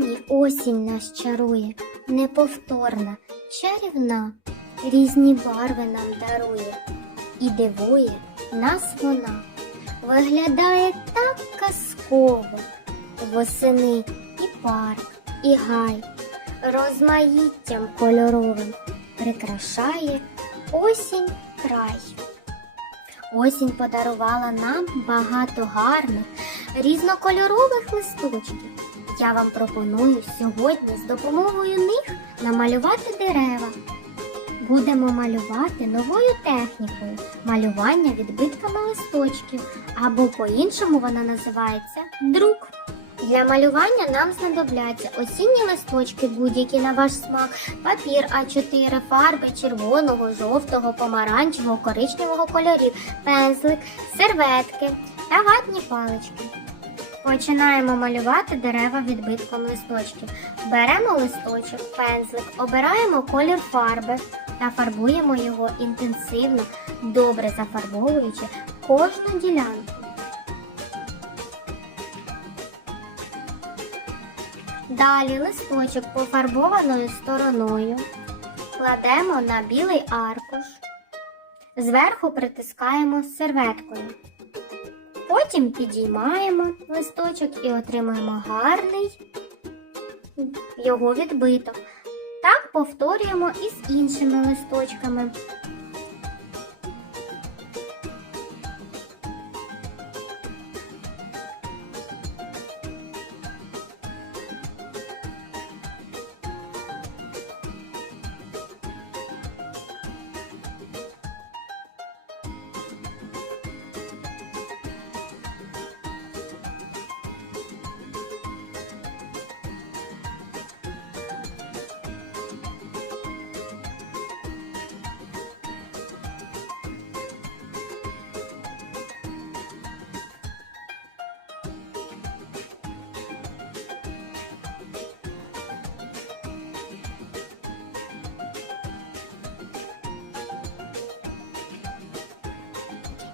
Сьогодні осінь нас чарує, неповторна, чарівна, різні барви нам дарує і дивує нас вона. Виглядає так казково, восени і парк, і гай, розмаїттям кольоровим прикрашає осінь край. Осінь подарувала нам багато гарних, різнокольорових листочків. Я вам пропоную сьогодні з допомогою них намалювати дерева. Будемо малювати новою технікою малювання відбитками листочків, або по-іншому вона називається друк. Для малювання нам знадобляться осінні листочки, будь-які на ваш смак, папір А4, фарби червоного, жовтого, помаранчевого, коричневого кольорів, пензлик, серветки та ватні палички. Починаємо малювати дерева відбитком листочків. Беремо листочок, пензлик, обираємо колір фарби та фарбуємо його інтенсивно, добре зафарбовуючи кожну ділянку. Далі листочок пофарбованою стороною кладемо на білий аркуш, зверху притискаємо серветкою. Потім підіймаємо листочок і отримуємо гарний його відбиток. Так повторюємо і з іншими листочками.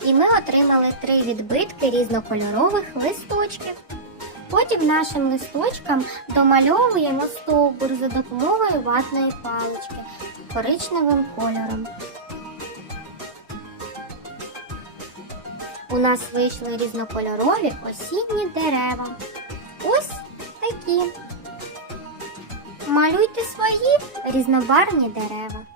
І ми отримали три відбитки різнокольорових листочків. Потім нашим листочкам домальовуємо стовбур за допомогою ватної палички коричневим кольором. У нас вийшли різнокольорові осінні дерева. Ось такі. Малюйте свої різнобарвні дерева.